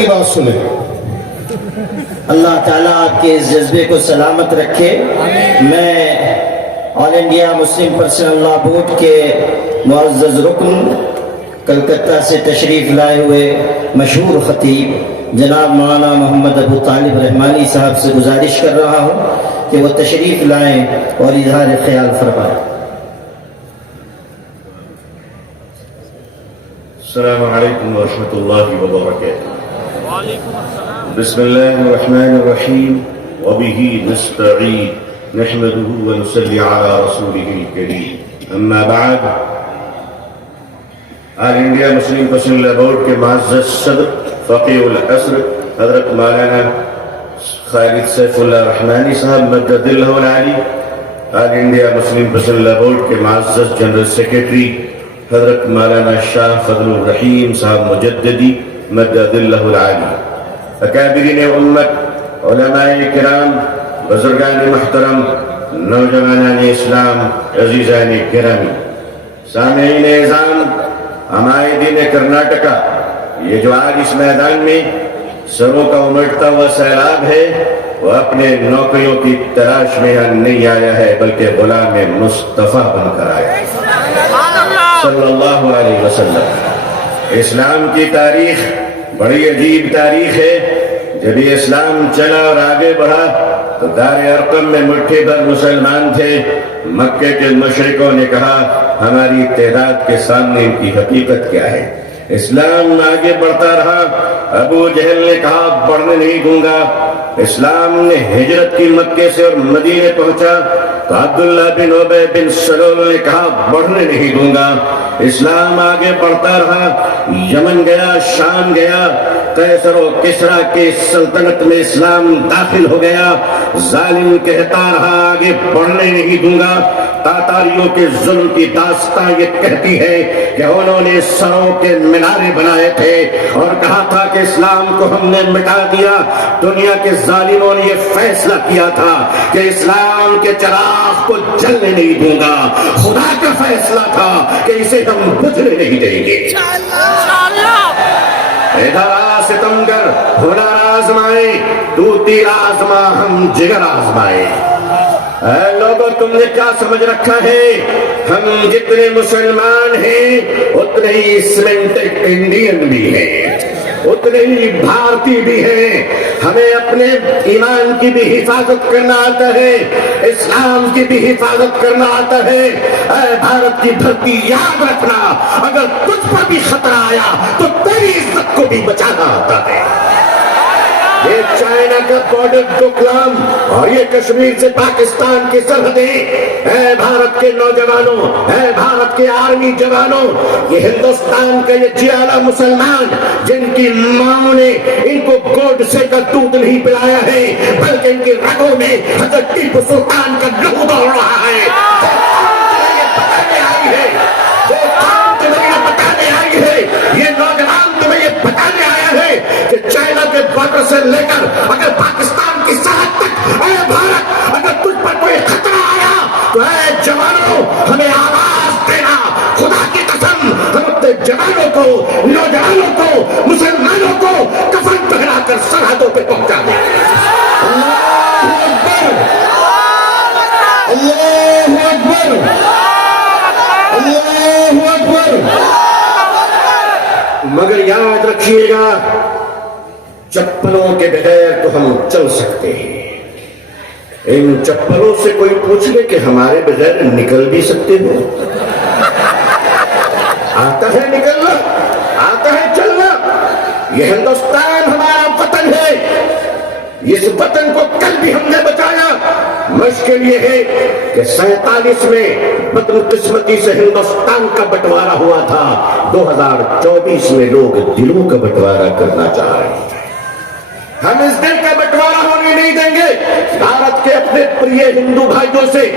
کی بات سنیں۔ اللہ تعالیٰ آپ کے اس جذبے کو سلامت رکھے۔ میں آل انڈیا مسلم پرسنل لا بورڈ کے معزز رکن کلکتہ سے تشریف لائے ہوئے مشہور خطیب جناب مولانا محمد ابو طالب رحمانی صاحب سے گزارش کر رہا ہوں کہ وہ تشریف لائیں اور اظہار خیال فرمائیں۔ السلام علیکم ورحمۃ اللہ وبرکاتہ۔ بسم اللہ الرحمن الرحیم وبہ نستعین نحمدہ ونصلی علی رسولہ الکریم، اما بعد۔ آل انڈیا مسلم پرسنل لا بورڈ کے معزز صدر فقیہ العصر حضرت مولانا خالد سیف اللہ رحمانی صاحب مدد اللہ العالی، آل انڈیا مسلم پرسنل لا بورڈ کے معزز جنرل سیکریٹری حضرت مولانا شاہ فضل الرحیم صاحب مجددی مدد اللہ العالی، اکابرین امت، علماء کرام، بزرگان محترم، نوجوانان اسلام، عزیزان گرامی، سامعین اعظام، عمائدین کرناٹکا، یہ جو آج اس میدان میں سروں کا امٹتا ہوا سیلاب ہے وہ اپنے نوکریوں کی تلاش میں نہیں آیا ہے بلکہ غلام مصطفیٰ بن کر آیا ہے صلی اللہ علیہ وسلم۔ اسلام کی تاریخ بڑی عجیب تاریخ ہے۔ جب یہ اسلام چلا اور آگے بڑھا تو دار ارقم میں مٹھی بھر مسلمان تھے۔ مکے کے مشرکوں نے کہا ہماری تعداد کے سامنے ان کی حقیقت کیا ہے۔ اسلام آگے بڑھتا رہا، ابو جہل نے کہا بڑھنے نہیں دوں گا۔ اسلام نے ہجرت کی مکے سے اور مدینے پہنچا تو عبداللہ بن ابی بن سلول نے کہا بڑھنے نہیں دوں گا۔ اسلام آگے بڑھتا رہا، یمن گیا، شام گیا، قیصر و کسریٰ کی سلطنت میں اسلام داخل ہو گیا۔ ظالم کہتا رہا آگے بڑھنے نہیں دوں گا۔ تاتاریوں کے ظلم کی داستان یہ کہتی ہے کہ انہوں نے سروں کے مینارے بنائے تھے اور کہا تھا کہ اسلام کو ہم نے مٹا دیا۔ دنیا کے ظالموں نے یہ فیصلہ کیا تھا کہ اسلام کے چراغ کو جلنے نہیں دوں گا۔ خدا کا فیصلہ تھا کہ اسے ہم بجھنے نہیں دیں گے۔ ادھر آ ستمگر ہنر آزمائے، تو تیر آزما ہم جگر آزمائے۔ اے لوگوں تم نے کیا سمجھ رکھا ہے؟ ہم جتنے مسلمان ہیں اتنے ہی سیمنٹڈ انڈین بھی ہیں، اتنے ہی بھارتی بھی ہیں۔ ہمیں اپنے ایمان کی بھی حفاظت کرنا آتا ہے، اسلام کی بھی حفاظت کرنا آتا ہے۔ اے بھارت کی دھرتی یاد رکھنا، اگر تجھ پر بھی خطرہ آیا تو تیری عزت کو بھی بچانا آتا ہے۔ یہ چائنا کا بارڈر ڈوکلام اور یہ کشمیر سے پاکستان کی سرحدیں، اے بھارت کے نوجوانوں، اے بھارت کے آرمی جوانوں، یہ ہندوستان کا یہ جیالا مسلمان جن کی ماں نے ان کو گوڈ سے کا دودھ نہیں پلایا ہے بلکہ ان کی رگوں میں حضرت ٹیپو سلطان کا لہو دوڑ رہا ہے۔ یہ نوجوان تمہیں یہ بتانے آیا ہے کہ چائنا کے بارڈر سے لے کر اگر پاکستان کی سرحد تک، اے بھارت اگر تجھ پر کوئی خطرہ آیا تو اے جوانوں ہمیں آواز دینا۔ خدا کی قسم ہم اپنے جوانوں کو، نوجوانوں کو، مسلمانوں کو کفن پہنا کر سرحدوں پہ پہنچا دیں۔ اللہ اکبر، اللہ اکبر، اللہ اکبر۔ مگر یاد رکھیے گا چپلوں کے بغیر تو ہم چل سکتے ہیں، ان چپلوں سے کوئی پوچھ لے کہ ہمارے بغیر نکل بھی سکتے ہو؟ آتا ہے نکلنا، آتا ہے چلنا۔ یہ ہندوستان ہمارا وطن ہے، اس وطن کو کل بھی ہم نے بچایا۔ مشکل یہ ہے کہ 47 میں بدقسمتی سے ہندوستان کا بٹوارا ہوا تھا، 2024 میں لوگ دلوں کا بٹوارا کرنا چاہ رہے ہیں۔ ہم اس دل کا بٹوارا ہونے نہیں دیں گے۔ بھارت کے اپنے پریے ہندو بھائیوں سے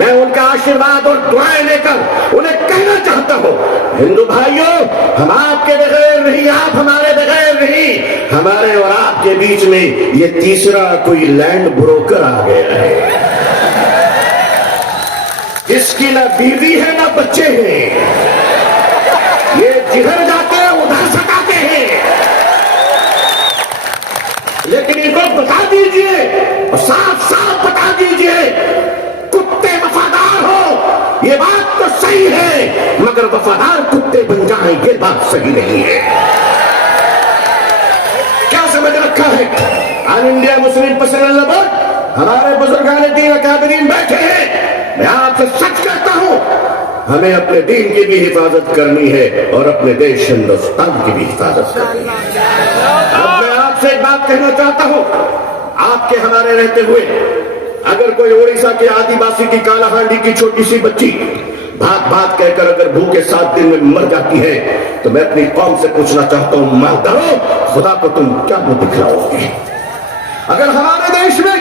میں ان کا آشیرواد اور دعائیں لے کر انہیں کہنا چاہتا ہوں، ہندو بھائیوں ہم آپ کے بغیر نہیں، آپ ہمارے بغیر نہیں۔ ہمارے اور آپ کے بیچ میں یہ تیسرا کوئی لینڈ بروکر آ گیا ہے جس کی نہ بیوی ہے نہ بچے ہیں، یہ جدھر جاتے ہیں ادھر سٹاتے ہیں۔ साफ साफ बता दीजिए, कुत्ते वफादार हो ये बात तो सही है, मगर वफादार कुत्ते बन जाएं ये बात सही नहीं है। क्या समझ रखा है? All India Muslim personal board, हमारे बुजुर्गान दीन अकादरीन बैठे हैं। मैं आपसे सच कहता हूं, हमें अपने दीन की भी हिफाजत करनी है और अपने देश हिंदुस्तान की भी हिफाजत करनी है। अब मैं आपसे एक बात कहना चाहता हूं, आपके हमारे रहते हुए अगर कोई उड़ीसा के आदिवासी की कालाहांडी की छोटी सी बच्ची भाग भाग कहकर अगर भूखे 7 दिन में मर जाती है, तो मैं अपनी कौम से पूछना चाहता हूं, मादरो खुदा को तुम क्या मुंह दिखलाओगे? अगर हमारे देश में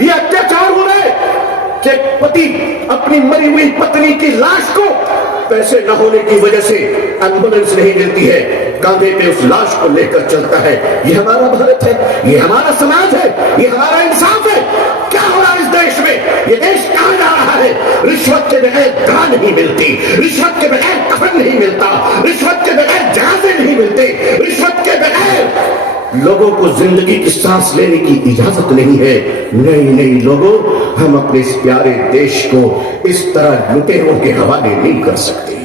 ये अत्याचार हो रहे कि पति अपनी मरी हुई पत्नी की लाश को पैसे न होने की वजह से एम्बुलेंस नहीं मिलती है, कांधे पे उस लाश को लेकर चलता है, ये हमारा भारत है, ये हमारा समाज है, ये हमारा इंसाफ है। क्या हो रहा है इस देश में? ये देश कहां जा रहा है? रिश्वत के बगैर दवा नहीं मिलती, रिश्वत के बगैर कफन नहीं मिलता, रिश्वत के बगैर जनाजे नहीं मिलते, रिश्वत के बगैर लोगों को जिंदगी की सांस लेने की इजाजत नहीं है। नहीं नहीं लोगों, हम अपने इस प्यारे देश को इस तरह लुटेरों के हवाले नहीं कर सकते।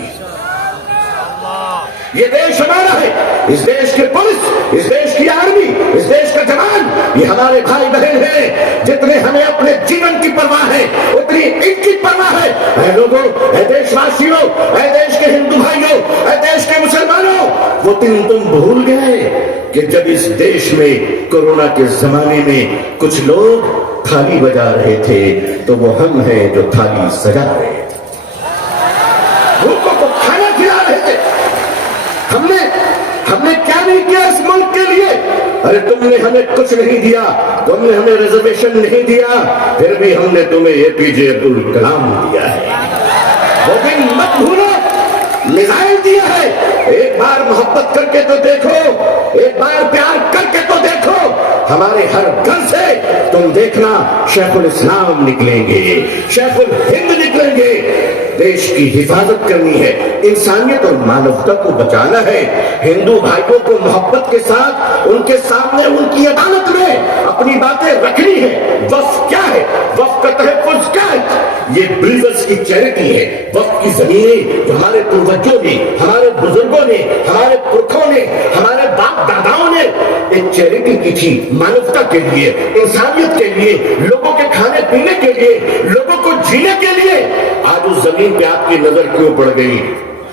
ये देश हमारा है, इस देश के पुलिस, इस देश की आर्मी, इस देश का जवान, ये हमारे भाई बहन हैं। जितने हमें अपने जीवन की परवाह है उतनी इनकी परवाह है। ऐ लोगों, ऐ देशवासियों, ऐ देश के हिंदू भाइयों, ऐ देश के मुसलमानों, वो दिन तुम भूल गए कि जब इस देश में कोरोना के जमाने में कुछ लोग थाली बजा रहे थे, तो वो हम हैं जो थाली सजा रहे थे, भूखों को खाना खिला रहे थे। हमने क्या नहीं किया इस मुल्क के लिए? अरे तुमने हमें कुछ नहीं दिया, तुमने हमें रिजर्वेशन नहीं दिया, फिर भी हमने तुम्हें एपीजे अब्दुल कलाम दिया है। वो दिन मत भूलो, मिसाइल दिया है। एक बार मोहब्बत करके तो देखो, एक बार प्यार करके तो देखो। हमारे हर घर से तुम देखना शेखुल इस्लाम निकलेंगे, शेखुल हिंद निकलेंगे। देश की हिफाजत करनी है, इंसानियत और मानवता को बचाना है। हिंदू भाइयों को मोहब्बत के साथ उनके सामने उनकी अदालत में अपनी बातें रखनी है। वक्फ क्या है? वक्फ का तहफ़्फ़ुज़ क्या है? ये बिल्डर्स की चैरिटी है। वक्फ की जमीनें जो हमारे पूर्वजों ने, हमारे बुजुर्गों ने, हमारे पुरखों ने, हमारे बाप दादाओं ने एक चैरिटी की थी, मानवता के लिए, इंसानियत के लिए, लोगों के खाने पीने के लिए, लोगों को जीने के लिए। आज उस जमीन पे आपकी नजर क्यों पड़ गई?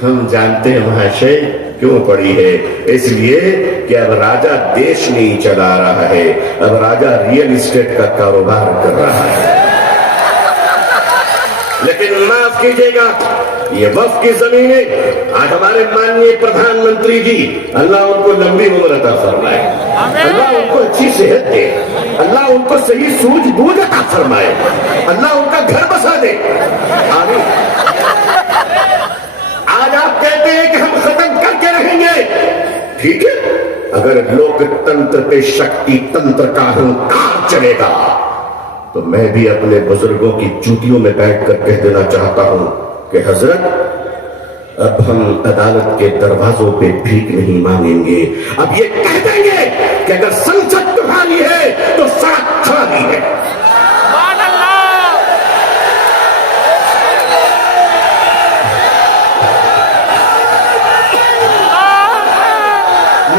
हम जानते हैं महाशय क्यों पड़ी है। इसलिए कि अब राजा देश नहीं चला रहा है, अब राजा रियल एस्टेट का कारोबार कर रहा है। लेकिन माफ कीजिएगा, ये वक्फ की जमीनें आज हमारे माननीय प्रधानमंत्री जी, अल्लाह उनको लंबी उम्र अता फरमाए, अल्लाह उनको अच्छी सेहत दे, अल्लाह उनको सही सूझबूझ अता फरमाए, अल्लाह उनका घर बसा दे। आमीन। आज आप कहते हैं कि हम खत्म करके रहेंगे, ठीक है, अगर लोकतंत्र पे शक्ति तंत्र का अहंकार चलेगा तो मैं भी अपने बुजुर्गों की जूतियों में बैठकर कह देना चाहता हूं कि हजरत, अब हम अदालत के दरवाजों पे भीख नहीं मांगेंगे। अब ये कह देंगे कि अगर संसद खाली है तो सड़क खाली है।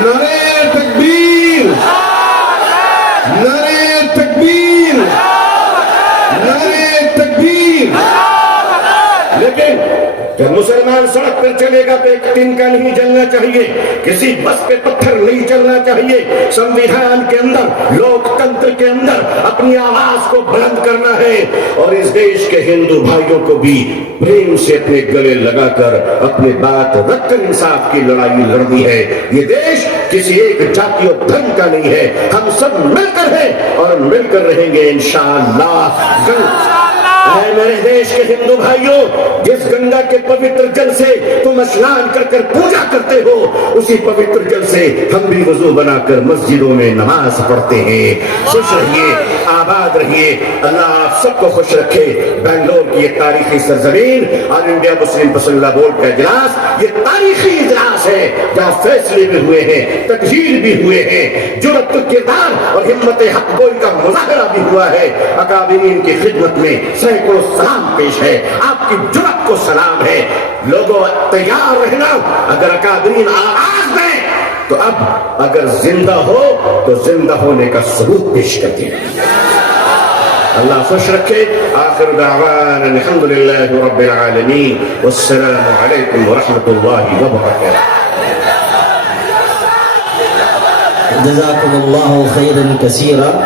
नारे तकबीर, नारे तकबीर, नारे तकबीर। लेकिन जब मुसलमान सड़क पर चलेगा तो एक तिनका नहीं जलना चाहिए, किसी बस पे पत्थर नहीं चलना चाहिए। संविधान के अंदर, लोकतंत्र के अंदर अपनी आवाज को बुलंद करना है और इस देश के हिंदू भाइयों को भी प्रेम से अपने गले लगाकर अपने बात रखकर इंसाफ की लड़ाई लड़नी है। ये देश किसी एक जाति और धर्म का नहीं है, हम सब मिलकर हैं और मिलकर रहेंगे इंशाअल्लाह। मेरे देश के हिंदू भाइयों, जिस गंगा के पवित्र जल से तुम स्नान कर कर पूजा करते हो, उसी पवित्र जल से हम भी वजू बनाकर मस्जिदों में नमाज पढ़ते हैं। खुश रहिए, आबाद रहिए, अल्लाह आप सबको खुश रखे। बेंगलोर की ये तारीखी सरजमीन, all India Muslim personal law board का इजलास, ये तारीखी इजलास है। جہاں فیصلے بھی ہوئے ہیں، تدہیر بھی ہوئے ہیں، جرأت کردار اور ہمت حق گوئی کا مظاہرہ بھی ہوا ہے۔ اکابرین کی خدمت میں سینکڑوں سلام پیش ہے، آپ کی جرأت کو سلام ہے۔ لوگوں تیار رہنا، اگر اکابرین آغاز دیں تو اب اگر زندہ ہو تو زندہ ہونے کا ثبوت پیش کرتے ہیں۔ اللہ خوش رکھے۔ آخر دعوانا الحمدللہ رب العالمین والسلام علیکم ورحمۃ اللہ وبرکاتہ۔ جزاکم اللہ خیرا کثیرا۔